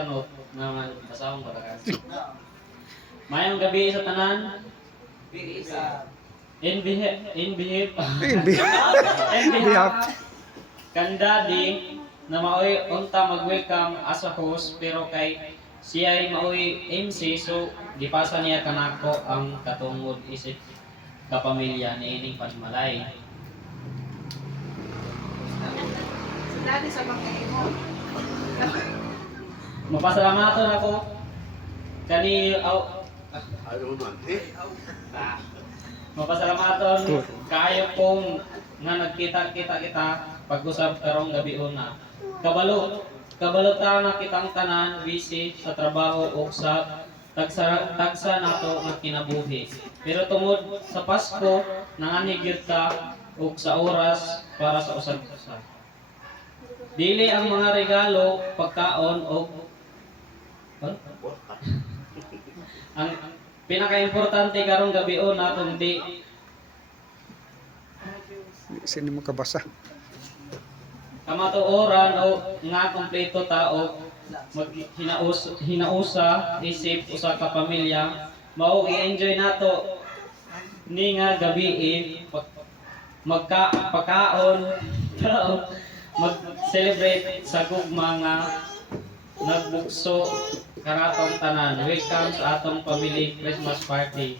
sanot na basahon ko tagaan. Mayong gabi sa tanan. In behave. Kandadi na maoy unta mag-welcome as a host pero kay siya ay maoy MC so gipasa niya kanako ang katungod isip kapamilya ni ining Panimalay. Dali sa mga imo. Mapasalamatan ako kani mapasalamatan kaayo pong nga nagkita-kita kita pag-usab karong gabi una. Kabalota na kitang tanan busy sa trabaho o sa tagsa nato nga kinabuhi. Pero tungod sa Pasko nanganig gyud ta og sa oras para sa usab-usab. Dili ang mga regalo, pagkaon o ang pinaka-importante karong gabi o natong di Sino mo kabasa? kamatuoran o nga kompleto ta o hinausa isip usa ka pamilya mao i-enjoy nato ni nga gabi pagkaon mag-celebrate sa gugma nga nagbukso karatong tanan. Welcome sa atong family Christmas party.